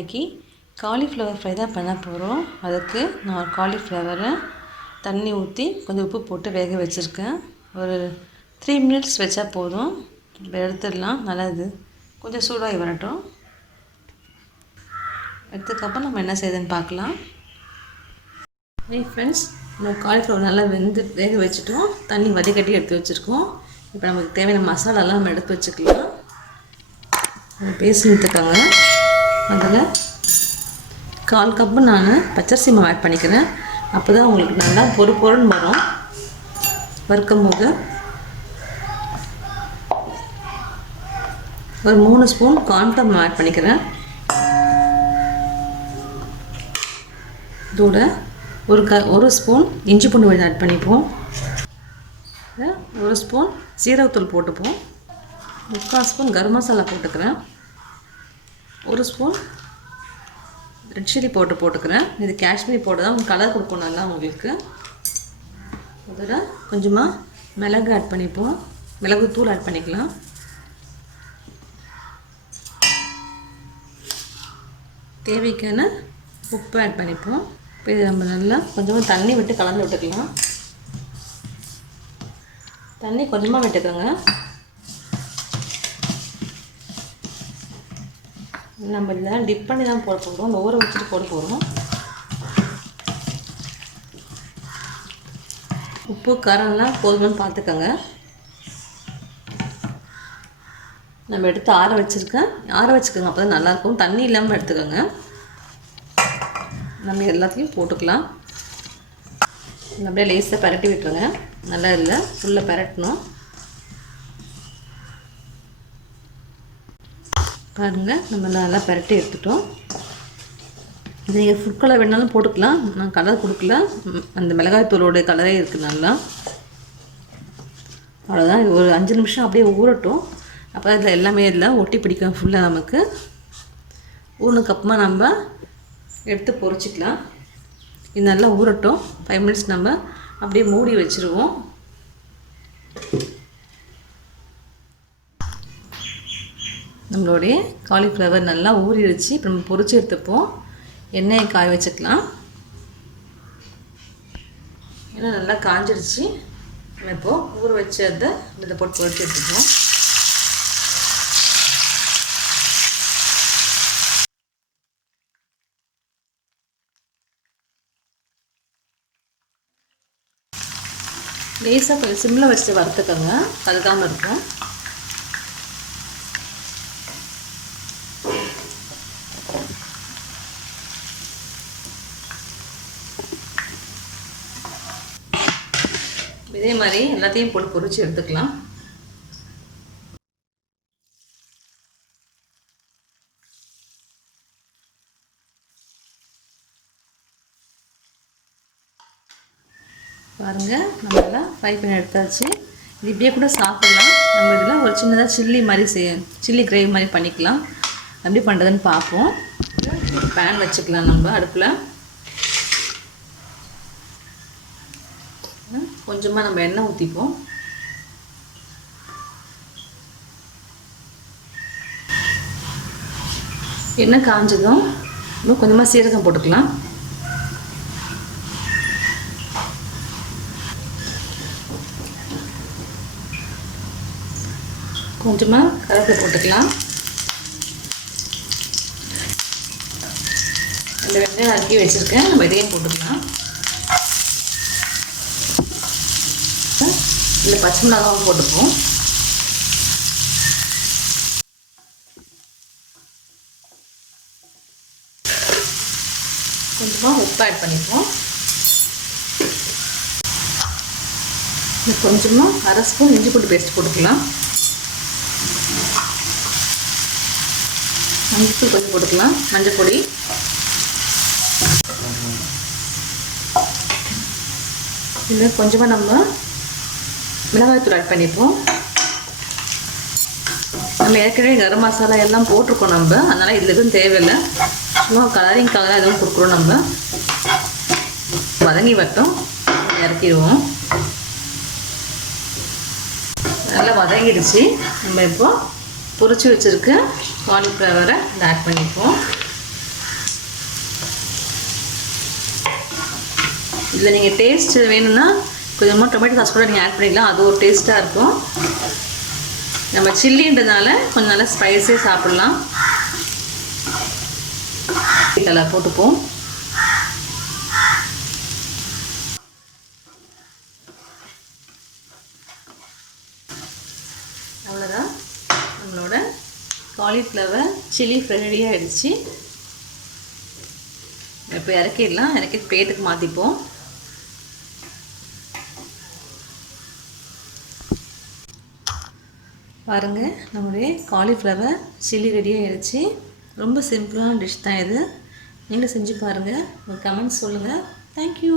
இன்றைக்கி cauliflower fry தான் பண்ண போகிறோம். அதுக்கு நான் காலிஃப்ளவரை தண்ணி ஊற்றி கொஞ்சம் உப்பு போட்டு வேக வச்சுருக்கேன். ஒரு 3 மினிட்ஸ் வச்சா போதும். இப்போ எடுத்துடலாம். நல்லது, கொஞ்சம் சூடாகி வரட்டும். எடுத்ததுக்கப்புறம் நம்ம என்ன செய்யுதுன்னு பார்க்கலாம். ஃப்ரெண்ட்ஸ், நம்ம காலிஃப்ளவர் நல்லா வேக வச்சுட்டோம். தண்ணி வடிகட்டி எடுத்து வச்சுருக்கோம். இப்போ நமக்கு தேவையான மசாலாலாம் நம்ம எடுத்து வச்சுக்கலாம். பேஸ்ட் எடுத்துக்கோங்க. அதில் 1/4 கப்பு நான் பச்சரிசி மாவு ஆட் பண்ணிக்கிறேன். அப்போ தான் உங்களுக்கு நல்லா பொறுன்னு வரும் வறுக்கும் போது. ஒரு 3 ஸ்பூன் கார்ன்ஃப்ளவர் மாவு ஆட் பண்ணிக்கிறேன். இதோட ஒரு ஸ்பூன் இஞ்சி பூண்டு விழுது ஆட் பண்ணிப்போம். 1 ஸ்பூன் சீரகத்தூள் போட்டுப்போம். 3/4 ஸ்பூன் கரம் மசாலா போட்டுக்கிறேன். 1 ஸ்பூன் ரெட் சில்லி போட்டுக்கிறேன். இது காஷ்மீரி பவுடர் தான், கலர் கொடுக்கும் நல்லா உங்களுக்கு. அதோட கொஞ்சமாக மிளகு ஆட் பண்ணிப்போம். மிளகு தூள் ஆட் பண்ணிக்கலாம். தேவைக்கான உப்பு ஆட் பண்ணிப்போம். இப்போ இது நம்ம நல்லா கொஞ்சமாக தண்ணி விட்டு கலந்து விட்டுக்கலாம். தண்ணி கொஞ்சமாக விட்டுக்கோங்க. நம்ம இதில் டிப் பண்ணி தான் போட போகிறோம். ஊற வச்சுட்டு போட போகிறோம். உப்பு காரம்லாம் போதுமான்னு பார்த்துக்கோங்க. நம்ம எடுத்து ஆற வச்சுக்கோங்க. அப்போ தான் நல்லாயிருக்கும். தண்ணி இல்லாமல் எடுத்துக்கோங்க. நம்ம எல்லாத்தையும் போட்டுக்கலாம். அப்படியே லேஸாக பரட்டி விட்டுருங்க. நல்லா இல்லை, ஃபுல்லாக பரட்டணும். பாருங்கள், நம்ம நல்லா பரட்டி எடுத்துட்டோம். இது நீங்கள் ஃபுட் கலர் வேணாலும் போட்டுக்கலாம். நான் கலர் கொடுக்கல, அந்த மிளகாய் தூளோடைய கலரே இருக்குது நல்லா. அவ்வளோதான். ஒரு 5 நிமிஷம் அப்படியே ஊறட்டும். அப்போ இதில் எல்லாமே இதில் ஒட்டி பிடிக்கும் ஃபுல்லாக. நமக்கு ஊறுனதுக்கப்புறமா நம்ம எடுத்து பொரிச்சிக்கலாம். இது நல்லா ஊறட்டும். 5 மினிட்ஸ் நம்ம அப்படியே மூடி வச்சுருவோம். நம்மளுடைய காலிஃப்ளவர் நல்லா ஊறிடுச்சு. இப்போ நம்ம பொரிச்சு எடுத்துப்போம். எண்ணெயை காய வச்சுக்கலாம். எண்ணெய் நல்லா காஞ்சிடுச்சு. நம்ம இப்போது ஊற வச்சதை இதில் போட்டு பொரிச்சு எடுத்துப்போம். லேசாக கொஞ்சம் சிம்மில் வச்சு வறுத்துக்கோங்க, கலக்காமல் இருக்கும். இதே மாதிரி எல்லாத்தையும் போட்டு பொரிச்சு எடுத்துக்கலாம். பாருங்கள், நம்ம எல்லாம் ஃப்ரை பண்ணி எடுத்தாச்சு. இது இப்படியே கூட சாப்பிடலாம். நம்ம இதில் ஒரு சின்னதாக சில்லி கிரேவி மாதிரி பண்ணிக்கலாம். எப்படி பண்ணுறதுன்னு பார்ப்போம். பேன் வச்சுக்கலாம். நம்ம அடுப்பில் கொஞ்சமாக நம்ம எண்ணெய் ஊற்றிப்போம். எண்ணெய் காஞ்சதும் இன்னும் கொஞ்சமாக சீரகம் போட்டுக்கலாம். கொஞ்சமாக கருவேப்பிலை போட்டுக்கலாம். 2 வெங்காயம் நறுக்கி வச்சுருக்கேன். நம்ம இதையும் போட்டுக்கலாம். இந்த பச்சை மிளகாவும் போட்டுப்போம். கொஞ்சமாக உப்பு ஆட் பண்ணிப்போம். கொஞ்சமாக 1/2 ஸ்பூன் இஞ்சி பூண்டு பேஸ்ட் போட்டுக்கலாம். மஞ்சள் கொஞ்சம் போட்டுக்கலாம். மஞ்சள் பொடி, இதில் கொஞ்சமாக நம்ம மிளகாய்த்தூள் ஆட் பண்ணிப்போம். நம்ம ஏற்கனவே கரம் மசாலா எல்லாம் போட்டிருக்கோம் நம்ம, அதனால் இதில் எதுவும் தேவையில்லை. சும்மா கலரிங்காக எதுவும் கொடுக்குறோம். நம்ம வதங்கி வட்டம் இறக்கிடுவோம். நல்லா வதங்கிடுச்சு. நம்ம இப்போ பொரிச்சு வச்சுருக்க காலிஃப்ளவரை ஆட் பண்ணிப்போம். இதில் நீங்கள் டேஸ்ட் வேணும்னா கொஞ்சமாக டொமேட்டோ சாஸ் கூட நீங்கள் ஆட் பண்ணிக்கலாம், அது ஒரு டேஸ்ட்டாக இருக்கும். நம்ம சில்லின்றதுனால கொஞ்சம் நல்லா ஸ்பைஸியாக சாப்பிட்லாம். இதெல்லாம் போட்டுப்போம். அவ்வளோதான், நம்மளோட காலிஃப்ளவர் சில்லி ஃப்ரை ரெடி ஆகிடுச்சு. இப்போ இறக்கிடலாம். இறக்கி பிளேட்டுக்கு மாற்றிப்போம். பாருங்கள், நம்மளுடைய காலிஃப்ளவர் சில்லி ரெடி ஆகிடுச்சு. ரொம்ப சிம்பிளான டிஷ் தான் இது. நீங்களும் செஞ்சு பாருங்கள், உங்கள் கமெண்ட்ஸ் சொல்லுங்கள். தேங்க்யூ.